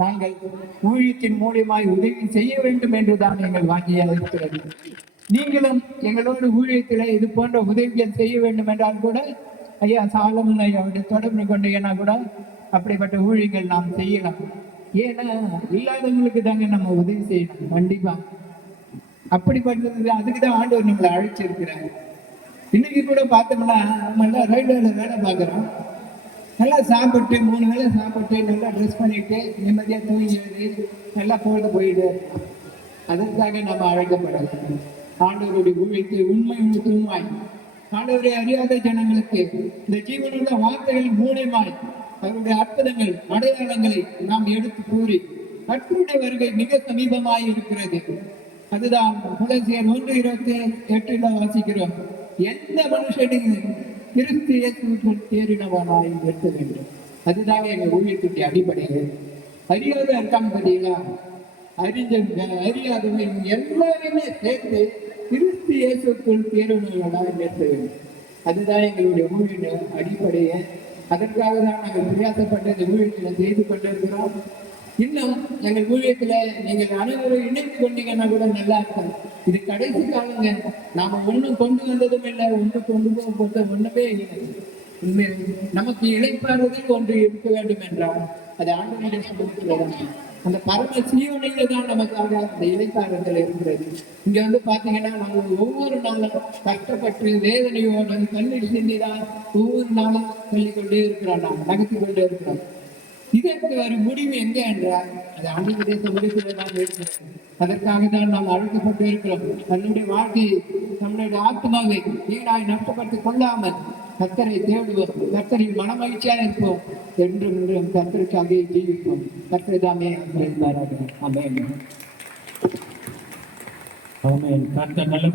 நாங்கள் ஊழியத்தின் மூலியமாய் உதவி செய்ய வேண்டும் என்றுதான் எங்கள் வாங்கி இருக்கிறது நீங்களும் எங்களோடு ஊழியத்தில் இது போன்ற உதவிகள் செய்ய வேண்டும் என்றால் கூட ஐயா சாலமன் ஐயாவுடைய தொடர்பு கொண்டீங்கன்னா கூட அப்படிப்பட்ட ஊழியங்கள் நாம் செய்யலாம். ஏன்னா இல்லாதவங்களுக்கு தாங்க நம்ம உதவி செய்யணும் கண்டிப்பா. அப்படிப்பட்டது அதுக்கு தான் ஆண்டவர் நம்மளை அழைச்சிருக்கிறார். இன்னைக்கு கூட பார்த்தோம்னா நம்ம ரயில்வேல வேலை பார்க்குறோம். நல்லா சாப்பிட்டு மூணு வேளை சாப்பிட்டு நல்லா ட்ரெஸ் பண்ணிட்டு நிம்மதியாக தூங்கிடுது நல்லா பொழுது போயிடு. அதற்காக நம்ம அழைக்கப்படலாம். ஆண்டவருடைய ஊழியத்தை உண்மை உண்மையாய் ஆண்டவரை அறியாத ஜனங்களுக்கு இந்த ஜீவனுள்ள வார்த்தைகள் மூலியமாய் அவருடைய அற்புதங்கள் அடையாளங்களை நாம் எடுத்து கூறி கற்றுடைய வருகை மிக சமீபமாய் இருக்கிறது. அதுதான் புலசியர் ஒன்று இருபத்தி எட்டுல வாசிக்கிறோம். எந்த மனுஷனின் கிறிஸ்து இயேசுக்குள் தேறினவனாய் இருக்க வேண்டும். அதுதாங்க எங்கள் ஊழியத்துடைய அடிப்படை அறியாத இருக்காங்க பார்த்தீங்களா அறிஞ்சவங்க அறியாதவங்க எல்லாருமே சேர்த்து கிறிஸ்து இயேசுக்குள் தேறினவனாய் நிறுத்த வேண்டும். அதுதான் எங்களுடைய ஊழிய அடிப்படையை. அதற்காக தான் நாங்கள் பிரயாசப்பட்டு இந்த ஊழியங்களை செய்து கொண்டிருக்கிறோம். இன்னும் எங்கள் ஊழியத்துல நீங்கள் அனைவரும் இணைந்து கொண்டீங்கன்னா கூட நல்லா இருக்கும். இது கடைசி காலங்க. நாம ஒண்ணும் கொண்டு வந்ததும் இல்லை ஒன்று கொண்டு போக போட்ட ஒண்ணுமே இல்லை. உண்மை நமக்கு இழைப்பாறுதல் ஒன்று இருக்க வேண்டும் என்றால் அது ஆண்டு அந்த பரம சீவனையில தான் நமக்காக அந்த இழைப்பாறுதல் இருக்கிறது இங்க வந்து பாத்தீங்கன்னா நாங்கள் ஒவ்வொரு நாளும் கஷ்டப்பட்டு வேதனையோட கண்ணீர் சிந்தி தான் ஒவ்வொரு நாளும் சொல்லிக் கொண்டே இருக்கிறோம் நாம் நகர்த்தி கொண்டே இருக்கிறோம். இதற்கு ஒரு முடிவு எங்கே என்றால் அது ஆண்டுடைய முடிவில் தான் இருக்கிறது. அதற்காக தான் நாம் அழைக்கப்பட்டு இருக்கிறோம். தன்னுடைய வாழ்க்கையை நம்முடைய ஆத்மாவை வீணாய் நஷ்டப்படுத்திக் கொள்ளாமல் கத்தரை தேடுவோம். கத்தரில் மனமகிழ்ச்சியாக இருப்போம் என்றும் என்றும் கத்தருக்காக ஜீவிப்போம். கத்தரை தாமே பாராட்டுவோம் அமேன் கத்த நல்ல